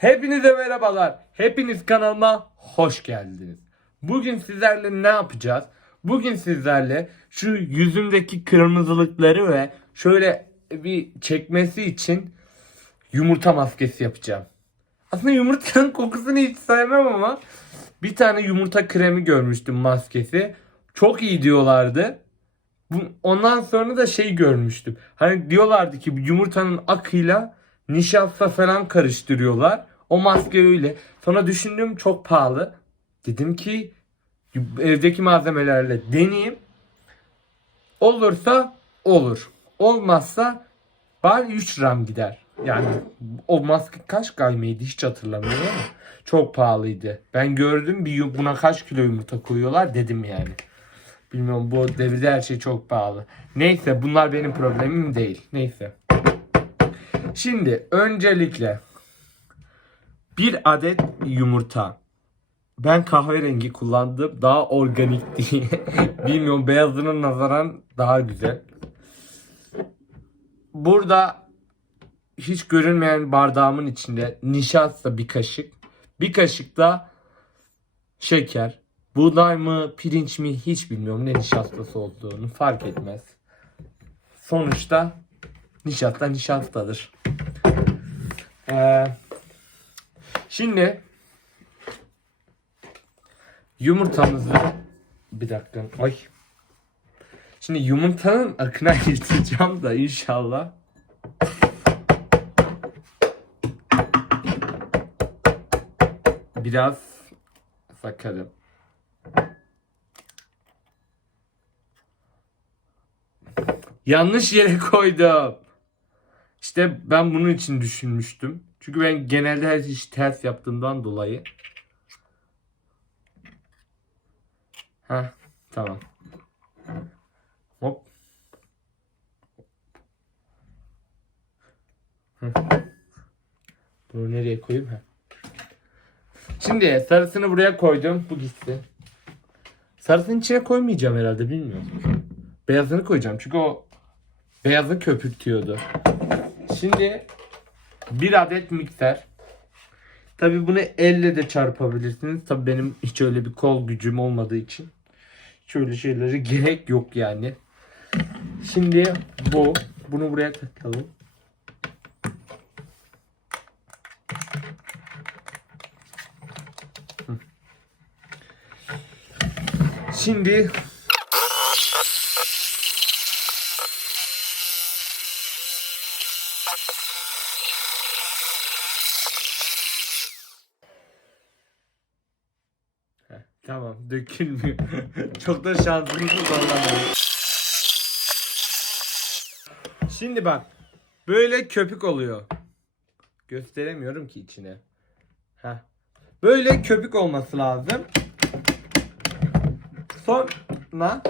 Hepinize merhabalar. Hepiniz kanalıma hoş geldiniz. Bugün sizlerle ne yapacağız? Bugün sizlerle şu yüzümdeki kırmızılıkları ve şöyle bir çekmesi için yumurta maskesi yapacağım. Aslında yumurtanın kokusunu hiç sevmem ama bir tane yumurta kremi görmüştüm maskesi. Çok iyi diyorlardı. Ondan sonra da şey görmüştüm. Hani diyorlardı ki yumurtanın akıyla nişasta falan karıştırıyorlar. O maske öyle. Sonra düşündüm çok pahalı. Dedim ki evdeki malzemelerle deneyeyim. Olursa olur. Olmazsa bari 3 gram gider. Yani o maske kaç gaymeydi hiç hatırlamıyorum ama çok pahalıydı. Ben gördüm bir buna kaç kilo yumurta koyuyorlar dedim yani. Bilmiyorum bu devirde her şey çok pahalı. Neyse bunlar benim problemim değil. Neyse. Şimdi öncelikle bir adet yumurta. Ben kahverengi kullandım. Daha organik diye. Bilmiyorum beyazının nazaran daha güzel. Burada hiç görünmeyen bardağımın içinde nişasta bir kaşık. Bir kaşık da şeker. Buğday mı, pirinç mi hiç bilmiyorum ne nişastası olduğunu fark etmez. Sonuçta nişasta nişastadır. Ee, şimdi yumurtamızı bir dakika ay şimdi yumurtanın akına yırtacağım da inşallah biraz bakalım. Yanlış yere koydum. İşte ben bunun için düşünmüştüm. Çünkü ben genelde her işi ters yaptığımdan dolayı. Ha tamam. Hop. Hı. Bunu nereye koyayım? Ha. Şimdi sarısını buraya koydum. Bu gitti. Sarısını içine koymayacağım herhalde bilmiyorum. Beyazını koyacağım çünkü o beyazı köpürtüyordu. Şimdi bir adet mikser. Tabi bunu elle de çarpabilirsiniz. Tabi benim hiç öyle bir kol gücüm olmadığı için şöyle şeylere gerek yok yani. Şimdi bu. Bunu buraya takalım. Şimdi Heh, Tamam dökülmüyor. Çok da şansımızı zorlamayın. Şimdi bak. Böyle köpük oluyor. Gösteremiyorum ki içine. Heh. Böyle köpük olması lazım. Sonra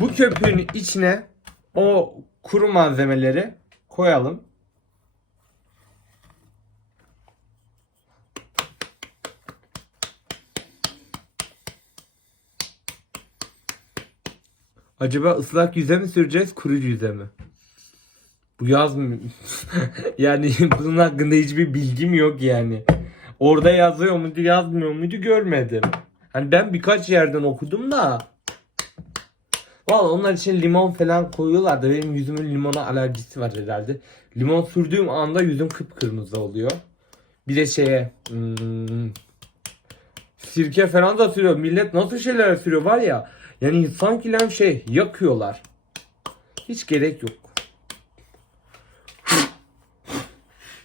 bu köpüğün içine o kuru malzemeleri koyalım. Acaba ıslak yüze mi süreceğiz, kuru yüze mi? Bu yaz mı? yani bunun hakkında hiçbir bilgim yok yani. Orada yazıyor muydu, yazmıyor muydu görmedim. Hani ben birkaç yerden okudum da. Valla onlar için limon falan koyuyorlar da benim yüzümün limona alerjisi var herhalde. Limon sürdüğüm anda yüzüm kıpkırmızı oluyor. Bir de şeye hmm, sirke falan da sürüyor. Millet nasıl şeyler sürüyor var ya. Yani sanki lan şey yakıyorlar. Hiç gerek yok.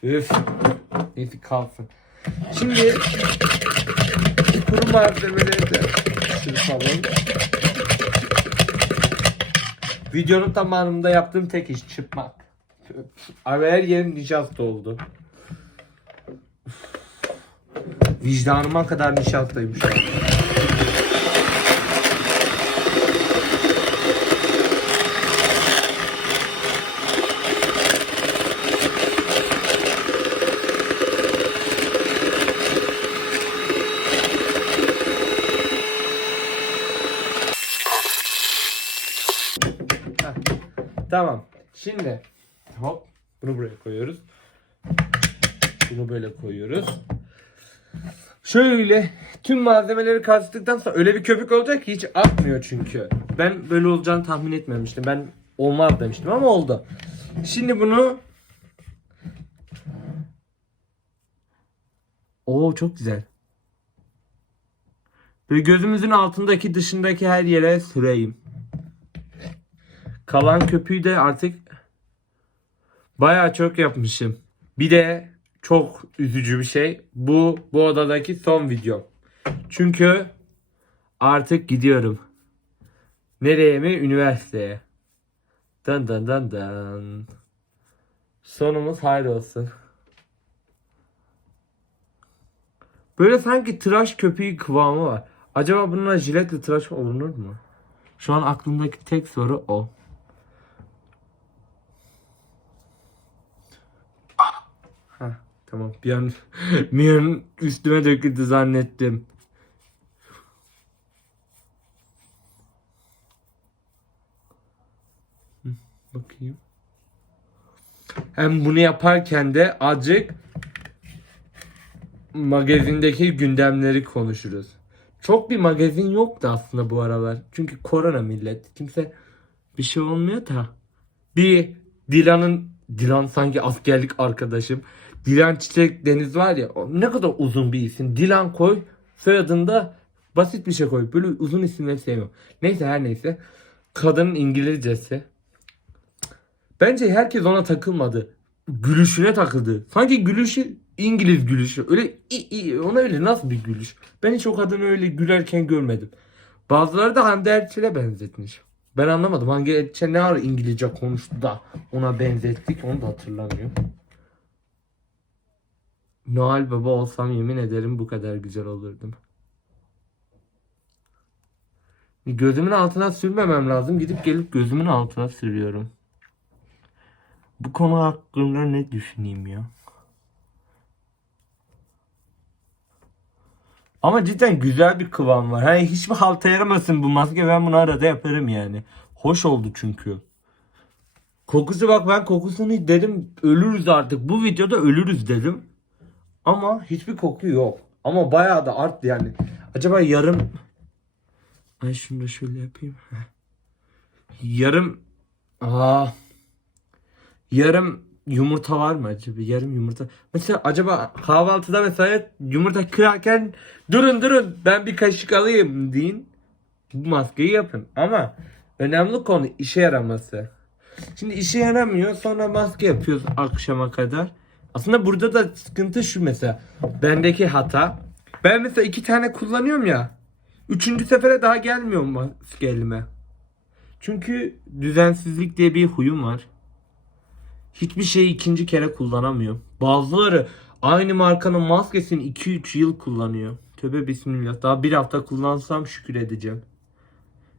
Üf. Neyse kalsın. Şimdi kuru malzemeleri de çırpalım. Videonun tamamında yaptığım tek iş çırpmak. Abi her yerim nişasta oldu. Vicdanıma kadar nişastaymış. Heh, Tamam. Şimdi hop Bunu buraya koyuyoruz. Bunu böyle koyuyoruz. Şöyle tüm malzemeleri kattıktan sonra öyle bir köpük olacak ki hiç akmıyor çünkü. Ben böyle olacağını tahmin etmemiştim. Ben olmaz demiştim ama oldu. Şimdi bunu Oo çok güzel. Böyle gözümüzün altındaki dışındaki her yere süreyim. Kalan köpüğü de artık bayağı çok yapmışım. Bir de çok üzücü bir şey. Bu bu odadaki son video. Çünkü artık gidiyorum. Nereye mi? Üniversiteye. Dan dan dan dan. Sonumuz hayır olsun. Böyle sanki tıraş köpüğü kıvamı var. Acaba bununla jiletle tıraş olunur mu? Şu an aklımdaki tek soru o. Heh, tamam. Bir an, bir an üstüme döküldü zannettim. Bakayım. Hem bunu yaparken de azıcık magazindeki gündemleri konuşuruz. Çok bir magazin yoktu aslında bu aralar. Çünkü korona millet. Kimse bir şey olmuyor da. Bir Dilan'ın Dilan sanki askerlik arkadaşım. Dilan Çiçek Deniz var ya ne kadar uzun bir isim. Dilan koy soyadında basit bir şey koy. Böyle uzun isimleri sevmiyorum. Neyse her neyse. Kadının İngilizcesi. Bence herkes ona takılmadı. Gülüşüne takıldı. Sanki gülüşü İngiliz gülüşü. Öyle i, i, ona öyle nasıl bir gülüş? Ben hiç o kadını öyle gülerken görmedim. Bazıları da Hande Erçel'e benzetmiş. Ben anlamadım. Hande Erçel ne ara İngilizce konuştu da ona benzettik onu da hatırlamıyorum. Noel Baba olsam yemin ederim bu kadar güzel olurdum. Gözümün altına sürmemem lazım. Gidip gelip gözümün altına sürüyorum. Bu konu hakkında ne düşüneyim ya? Ama cidden güzel bir kıvam var. Hani hiçbir halta yaramasın bu maske. Ben bunu arada yaparım yani. Hoş oldu çünkü. Kokusu bak ben kokusunu dedim ölürüz artık. Bu videoda ölürüz dedim. Ama hiçbir koku yok. Ama bayağı da arttı yani. Acaba yarım... Ay şunu da şöyle yapayım. Yarım... Aa, yarım yumurta var mı acaba? Yarım yumurta. Mesela acaba kahvaltıda mesela yumurta kırarken durun durun ben bir kaşık alayım deyin. Bu maskeyi yapın. Ama önemli konu işe yaraması. Şimdi işe yaramıyor sonra maske yapıyoruz akşama kadar. Aslında burada da sıkıntı şu mesela. Bendeki hata. Ben mesela iki tane kullanıyorum ya. Üçüncü sefere daha gelmiyor maske elime. Çünkü düzensizlik diye bir huyum var. Hiçbir şeyi ikinci kere kullanamıyor. Bazıları aynı markanın maskesini 2-3 yıl kullanıyor. Tövbe bismillah. Daha bir hafta kullansam şükür edeceğim.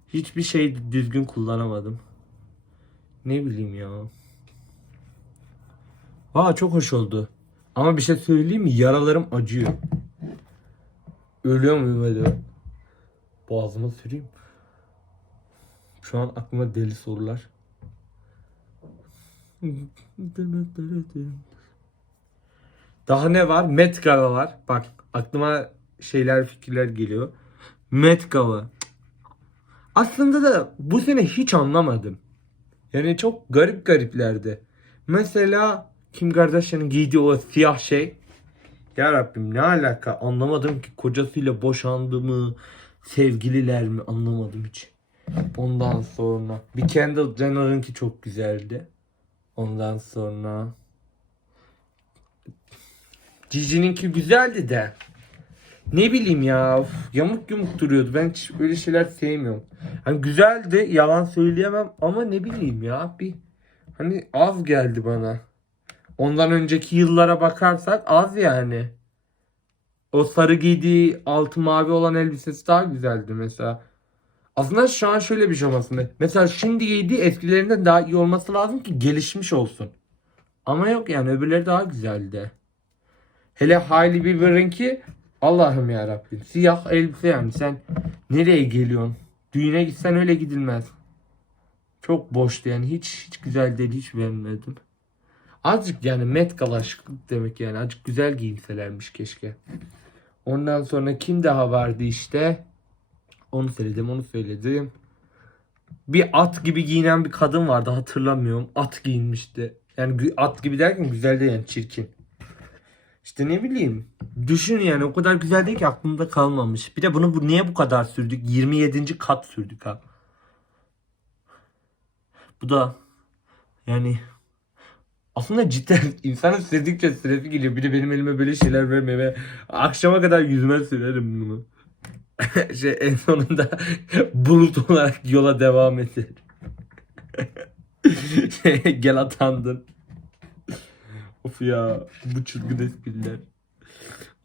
Hiçbir şey düzgün kullanamadım. Ne bileyim ya. Valla çok hoş oldu. Ama bir şey söyleyeyim mi? Yaralarım acıyor. Ölüyor muyum öyle? Boğazıma süreyim. Şu an aklıma deli sorular. Daha ne var? Met Gala var. Bak aklıma şeyler fikirler geliyor. Met Gala. Aslında da bu sene hiç anlamadım. Yani çok garip gariplerdi. Mesela Kim Kardashian'ın giydiği o siyah şey. Ya Rabbim ne alaka anlamadım ki kocasıyla boşandı mı sevgililer mi anlamadım hiç. Ondan sonra bir Kendall Jenner'ınki çok güzeldi. Ondan sonra Cici'ninki güzeldi de. Ne bileyim ya of, yamuk yumuk duruyordu. Ben hiç öyle şeyler sevmiyorum. Hani güzeldi yalan söyleyemem ama ne bileyim ya bir hani az geldi bana. Ondan önceki yıllara bakarsak az yani. O sarı giydiği altı mavi olan elbisesi daha güzeldi mesela. Aslında şu an şöyle bir şey olmasın. Mesela şimdi giydiği eskilerinden daha iyi olması lazım ki gelişmiş olsun. Ama yok yani öbürleri daha güzeldi. Hele Hailey Bieber'ınki Allah'ım ya Rabbim. Siyah elbise yani sen nereye geliyorsun? Düğüne gitsen öyle gidilmez. Çok boştu yani hiç hiç güzel değil hiç beğenmedim. Azıcık yani met galaşıklık demek yani. Azıcık güzel giyinselermiş keşke. Ondan sonra kim daha vardı işte? Onu söyledim, onu söyledim. Bir at gibi giyinen bir kadın vardı hatırlamıyorum. At giyinmişti. Yani at gibi derken güzel değil yani çirkin. İşte ne bileyim. Düşün yani o kadar güzel değil ki aklımda kalmamış. Bir de bunu bu, niye bu kadar sürdük? 27. kat sürdük ha. Bu da yani aslında cidden insanın sürdükçe süresi geliyor. Bir de benim elime böyle şeyler verme ve akşama kadar yüzüme sürerim bunu. şey en sonunda bulut olarak yola devam eder. Gel atandın. Of ya bu çılgın espriler.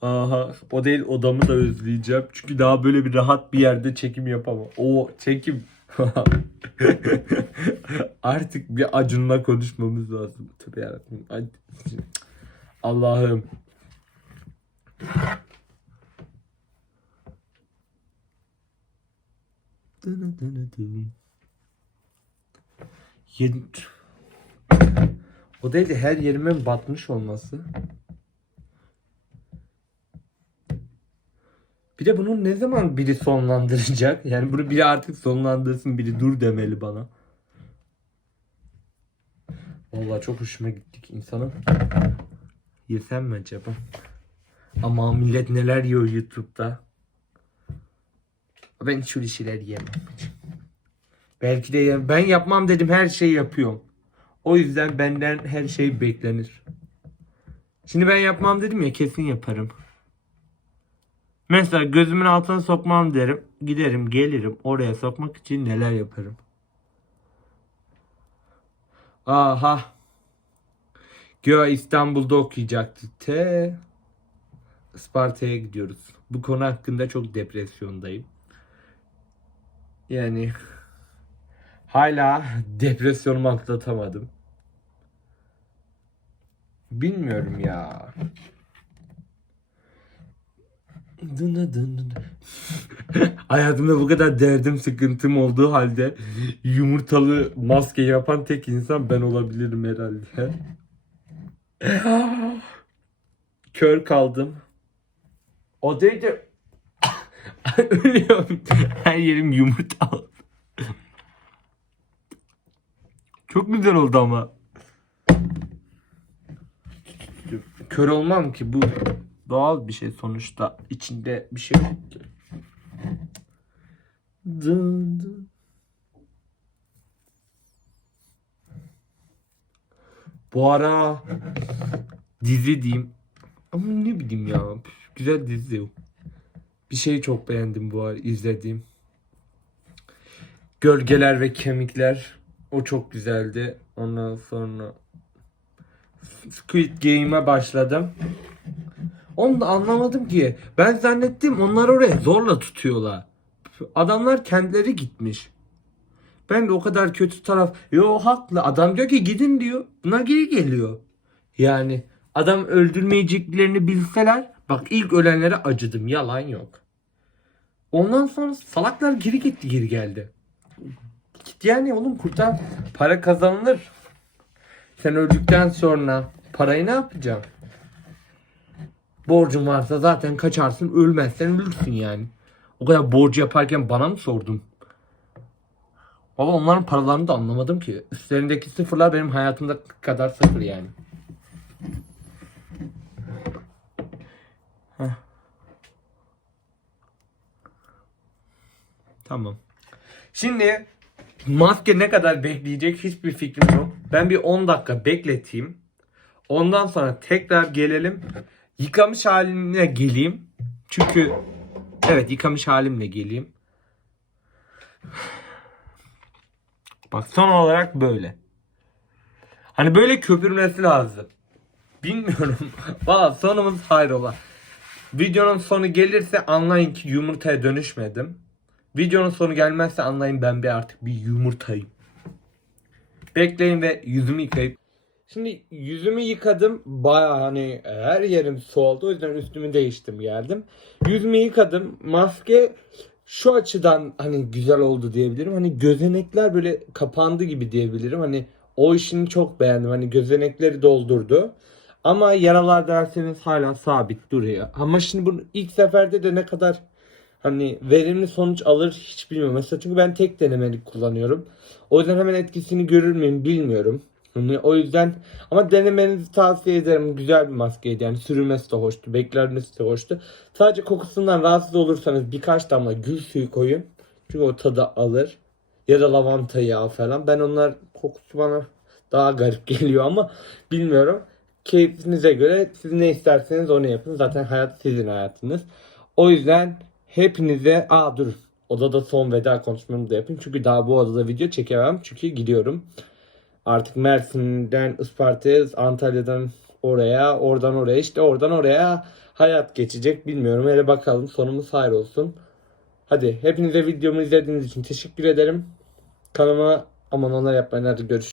Aha o değil odamı da özleyeceğim. Çünkü daha böyle bir rahat bir yerde çekim yapamam. O çekim. Artık bir acunla konuşmamız lazım. Tövbe yarabbim. Allah'ım. Yedi... O değil de her yerimin batmış olması. Bir de bunu ne zaman biri sonlandıracak? Yani bunu biri artık sonlandırsın, biri dur demeli bana. Vallahi çok hoşuma gittik insanın. Yesem mi acaba? Ama millet neler yiyor YouTube'da. Ben hiç öyle şeyler yiyemem. Belki de yem- ben yapmam dedim her şeyi yapıyorum. O yüzden benden her şey beklenir. Şimdi ben yapmam dedim ya kesin yaparım. Mesela gözümün altına sokmam derim. Giderim gelirim oraya sokmak için neler yaparım. Aha. Göğa İstanbul'da okuyacaktık. Te. Isparta'ya gidiyoruz. Bu konu hakkında çok depresyondayım. Yani hala depresyonumu atlatamadım. Bilmiyorum ya. Dını dını. Hayatımda bu kadar derdim sıkıntım olduğu halde yumurtalı maske yapan tek insan ben olabilirim herhalde. Kör kaldım. O değil de ölüyorum. Her yerim yumurta. Çok güzel oldu ama. Kör olmam ki bu doğal bir şey sonuçta. içinde bir şey yok ki. Dın dın. Bu ara dizi diyeyim. Ama ne bileyim ya. Güzel dizi. Bir şeyi çok beğendim bu izlediğim. Gölgeler ve Kemikler. O çok güzeldi. Ondan sonra Squid Game'e başladım. Onu da anlamadım ki. Ben zannettim onlar oraya zorla tutuyorlar. Adamlar kendileri gitmiş. Ben de o kadar kötü taraf. Yo haklı. Adam diyor ki gidin diyor. Bunlar geri geliyor. Yani adam öldürmeyeceklerini bilseler. Bak ilk ölenlere acıdım. Yalan yok. Ondan sonra salaklar geri gitti geri geldi. Yani oğlum kurtar. Para kazanılır. Sen öldükten sonra parayı ne yapacaksın? Borcun varsa zaten kaçarsın ölmezsen ölürsün yani. O kadar borcu yaparken bana mı sordun? Valla onların paralarını da anlamadım ki. Üstlerindeki sıfırlar benim hayatımda kadar sıfır yani. Tamam. Şimdi maske ne kadar bekleyecek hiçbir fikrim yok. Ben bir 10 dakika bekleteyim. Ondan sonra tekrar gelelim. Yıkamış haline geleyim. Çünkü evet yıkamış halimle geleyim. Bak son olarak böyle. Hani böyle köpürmesi lazım. Bilmiyorum. Valla sonumuz hayrola. Videonun sonu gelirse anlayın ki yumurtaya dönüşmedim. Videonun sonu gelmezse anlayın ben bir artık bir yumurtayım. Bekleyin ve yüzümü yıkayıp Şimdi yüzümü yıkadım. Baya hani her yerim su oldu. O yüzden üstümü değiştim geldim. Yüzümü yıkadım. Maske şu açıdan hani güzel oldu diyebilirim. Hani gözenekler böyle kapandı gibi diyebilirim. Hani O işini çok beğendim. Hani gözenekleri doldurdu. Ama yaralar derseniz hala sabit duruyor. Ama şimdi bunu ilk seferde de ne kadar hani verimli sonuç alır hiç bilmiyorum. Mesela çünkü ben tek denemelik kullanıyorum. O yüzden hemen etkisini görür müyüm bilmiyorum. Hani o yüzden ama denemenizi tavsiye ederim. Güzel bir maskeydi yani sürülmesi de hoştu, beklenmesi de hoştu. Sadece kokusundan rahatsız olursanız birkaç damla gül suyu koyun. Çünkü o tadı alır. Ya da lavanta yağı falan. Ben onlar kokusu bana daha garip geliyor ama bilmiyorum. Keyfinize göre siz ne isterseniz onu yapın. Zaten hayat sizin hayatınız. O yüzden hepinize... Aa dur. Odada son veda konuşmamı da yapayım. Çünkü daha bu odada video çekemem. Çünkü gidiyorum. Artık Mersin'den Isparta'ya, Antalya'dan oraya, oradan oraya, işte oradan oraya hayat geçecek. Bilmiyorum. Hele bakalım sonumuz hayır olsun. Hadi hepinize videomu izlediğiniz için teşekkür ederim. Kanalıma aman onlar yapmayın. Hadi görüşürüz.